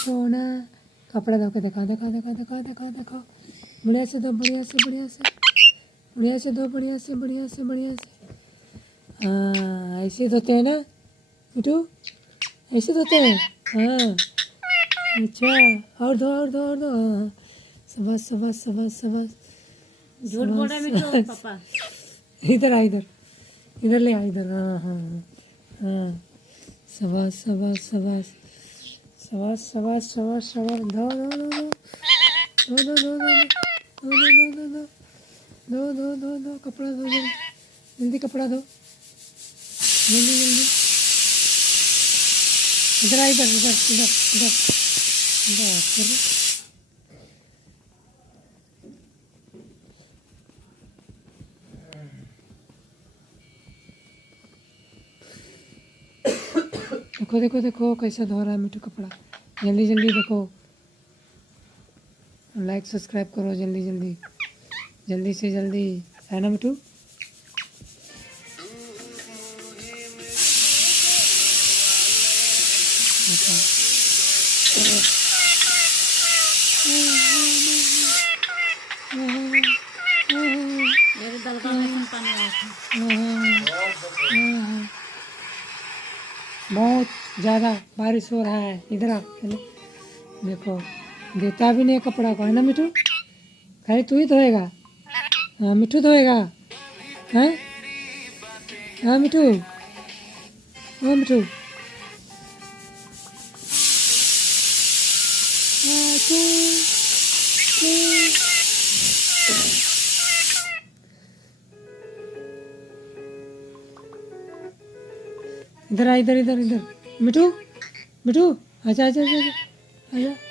सोना। कपड़ा धो के दिखाओ दिखाओ दिखाओ दिखाओ दिखाओ दिखाओ। बढ़िया से दो, बढ़िया से बढ़िया से बढ़िया से दो, बढ़िया से बढ़िया से बढ़िया से। हाँ ऐसे धोते हैं ना मिठू, ऐसे धोते हैं। हाँ अच्छा, और दो और दो और दो। हाँ शाबाश शाबाश शाबाश शाबाश। झूठ बोल रहा है मिठू पापा। इधर आ, इधर इधर ले आ, इधर। हाँ हाँ हाँ शाबाश शाबाश शाबाश शाबाश शाबाश शाबाश शाबाश। दो दो दो दो दो दो दो दो दो दो दो दो दो दो दो। कपड़ा दो जल्दी, जल्दी कपड़ा दो, जल्दी जल्दी। इधर आ, इधर इधर इधर इधर इधर। देखो देखो देखो कैसा धो रहा है मिठू कपड़ा। जल्दी जल्दी देखो, लाइक सब्सक्राइब करो जल्दी जल्दी, जल्दी से जल्दी, है ना मिठू। मेरे दलदल में पानी आया था। बहुत ज़्यादा बारिश हो रहा है। इधर आ, देखो देता भी नहीं कपड़ा को, है ना मिठू। खाली तू ही धोएगा। हाँ मिठू धोएगा। हैं हाँ मिठू, हाँ मिठू। इधर आ, इधर इधर इधर। मिठू मिठू आजा आजा आजा आजा।